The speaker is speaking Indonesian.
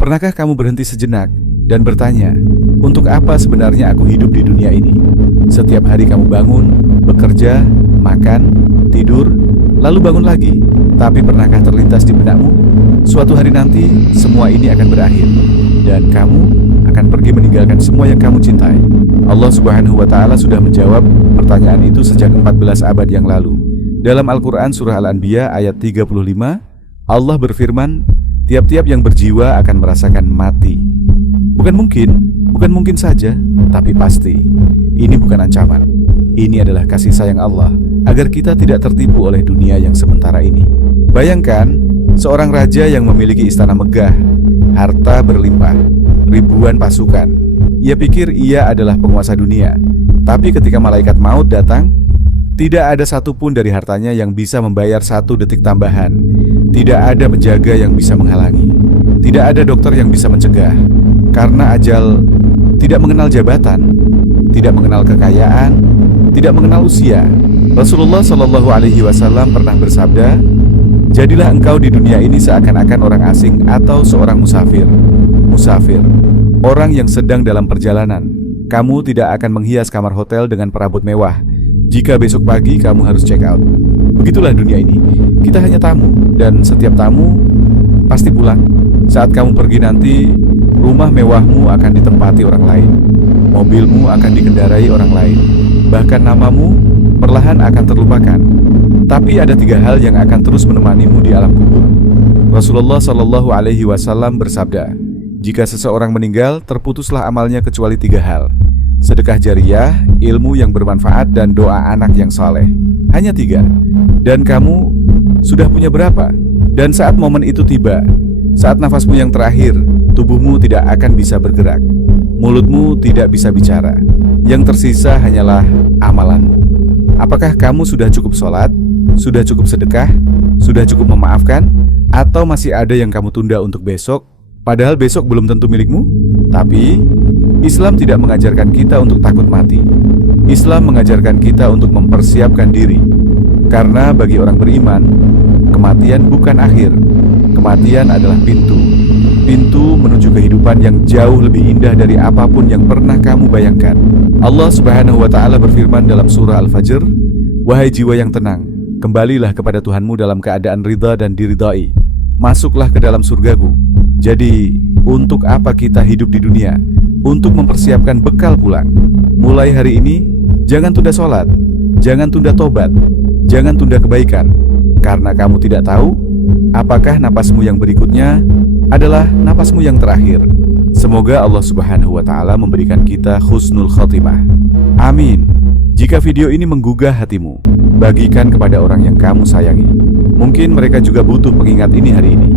Pernahkah kamu berhenti sejenak dan bertanya, untuk apa sebenarnya aku hidup di dunia ini? Setiap hari kamu bangun, bekerja, makan, tidur, lalu bangun lagi. Tapi pernahkah terlintas di benakmu? Suatu hari nanti, semua ini akan berakhir. Dan kamu akan pergi meninggalkan semua yang kamu cintai. Allah Subhanahu wa Ta'ala sudah menjawab pertanyaan itu sejak 14 abad yang lalu. Dalam Al-Quran Surah Al-Anbiya ayat 35, Allah berfirman, tiap-tiap yang berjiwa akan merasakan mati. Bukan mungkin saja, tapi pasti. Ini bukan ancaman. Ini adalah kasih sayang Allah agar kita tidak tertipu oleh dunia yang sementara ini. Bayangkan, seorang raja yang memiliki istana megah, harta berlimpah, ribuan pasukan. Ia pikir ia adalah penguasa dunia. Tapi ketika malaikat maut datang, tidak ada satupun dari hartanya yang bisa membayar 1 detik tambahan. Tidak ada penjaga yang bisa menghalangi. Tidak ada dokter yang bisa mencegah. Karena ajal tidak mengenal jabatan, tidak mengenal kekayaan, tidak mengenal usia. Rasulullah Shallallahu Alaihi Wasallam pernah bersabda, jadilah engkau di dunia ini seakan-akan orang asing atau seorang musafir. Musafir, orang yang sedang dalam perjalanan. Kamu tidak akan menghias kamar hotel dengan perabot mewah jika besok pagi kamu harus check out. Begitulah dunia ini. Kita hanya tamu, dan setiap tamu pasti pulang. Saat kamu pergi nanti, rumah mewahmu akan ditempati orang lain. Mobilmu akan dikendarai orang lain. Bahkan namamu perlahan akan terlupakan. Tapi ada 3 hal yang akan terus menemanimu di alam kubur. Rasulullah Shallallahu Alaihi Wasallam bersabda, jika seseorang meninggal, terputuslah amalnya kecuali 3 hal. Sedekah jariyah, ilmu yang bermanfaat, dan doa anak yang saleh. Hanya 3. Dan kamu sudah punya berapa? Dan saat momen itu tiba, saat nafasmu yang terakhir, tubuhmu tidak akan bisa bergerak. Mulutmu tidak bisa bicara. Yang tersisa hanyalah amalanmu. Apakah kamu sudah cukup sholat? Sudah cukup sedekah? Sudah cukup memaafkan? Atau masih ada yang kamu tunda untuk besok? Padahal besok belum tentu milikmu. Tapi Islam tidak mengajarkan kita untuk takut mati. Islam mengajarkan kita untuk mempersiapkan diri. Karena bagi orang beriman, kematian bukan akhir. Kematian adalah pintu. Pintu menuju kehidupan yang jauh lebih indah dari apapun yang pernah kamu bayangkan. Allah Subhanahu wa Ta'ala berfirman dalam surah Al-Fajr, wahai jiwa yang tenang, kembalilah kepada Tuhanmu dalam keadaan ridha dan diridai. Masuklah ke dalam surgaku. Jadi, untuk apa kita hidup di dunia? Untuk mempersiapkan bekal pulang. Mulai hari ini, jangan tunda sholat, jangan tunda tobat, jangan tunda kebaikan. Karena kamu tidak tahu apakah napasmu yang berikutnya adalah napasmu yang terakhir. Semoga Allah Subhanahu wa Ta'ala memberikan kita husnul khotimah. Amin. Jika video ini menggugah hatimu, bagikan kepada orang yang kamu sayangi. Mungkin mereka juga butuh pengingat ini hari ini.